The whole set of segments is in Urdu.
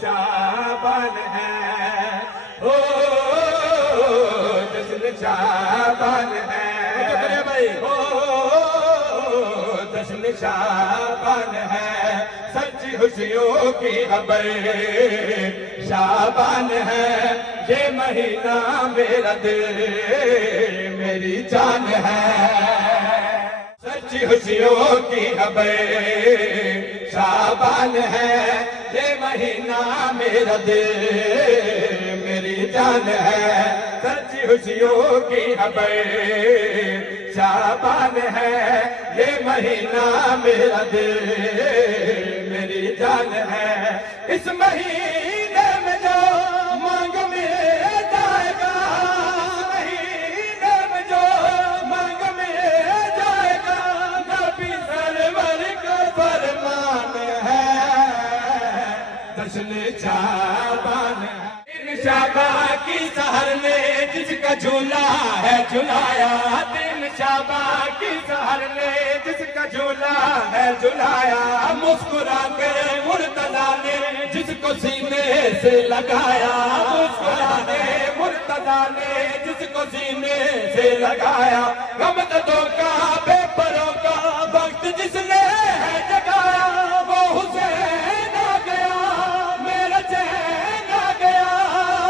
شعبان ہے او جشن شعبان ہے بھائی او جشن شعبان ہے سچی خوشیوں کی خبر شعبان ہے یہ مہینہ میرا دل میری جان ہے سچی خوشیوں کی خبر شعبان ہے یہ مہینہ میرا دل میری جان ہے سچی خوشیوں کی خبر شعبان ہے یہ مہینہ میرا دل میری جان ہے اس مہینے میں جو مانگ مل جائے گا مہینے میں جو مانگ مل جائے گا نبی سرور کا فرمان ہے جشن شعبان ہے شعبان کی سحر نے جس کا جھولا ہے جھلایا دن شعبان کی سحر نے جس کا جھولا ہے جھلایا مسکرا کر مرتضیٰ نے جس کو سینے سے لگایا مسکرا کے مرتضیٰ نے جس کو سینے سے لگایا غمزدوں کا بے پروں کا وقت جس نے ہے جگایا وہ حسین آ گیا میرا چین آ گیا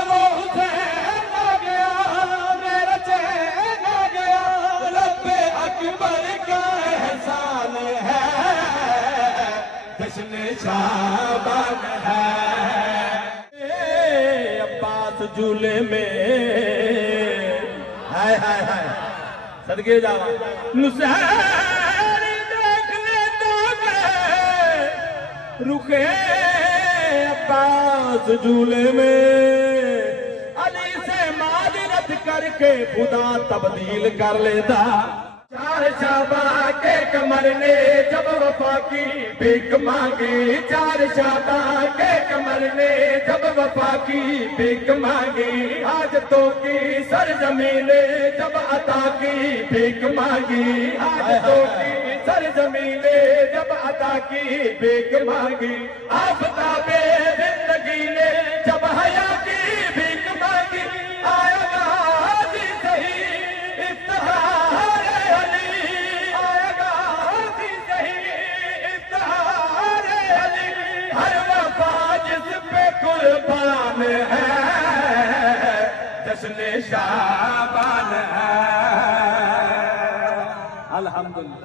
وہ حسین آ گیا میرا چین آ گیا رب اکبر کا احسان ہے جشن شعبان ہے عباس جھولے میں ہائے ہائے ہائے صدقے جاوا نصیر دیکھنے تو گئے رکے عباس جھولے میں علی سے معذرت کر کے خدا تبدیل کر لیتا چار شعبان کے کمر نے جب وفا کی بھیک مانگی چار شعبان کے کمر نے جب وفا کی بھیک مانگی حاجتوں کی سرزمین نے جب عطا کی بھیک مانگی حاجتوں کی سرزمین نے جب عطا کی بھیک مانگی آفتاب زندگی نے جب حیا کی بھیک مانگی آیا غازی صحیح افتخار علی آیا غازی صحیح افتخار علی ہر وفا جس پہ قربان ہے جشن شعبان ہے الحمدللہ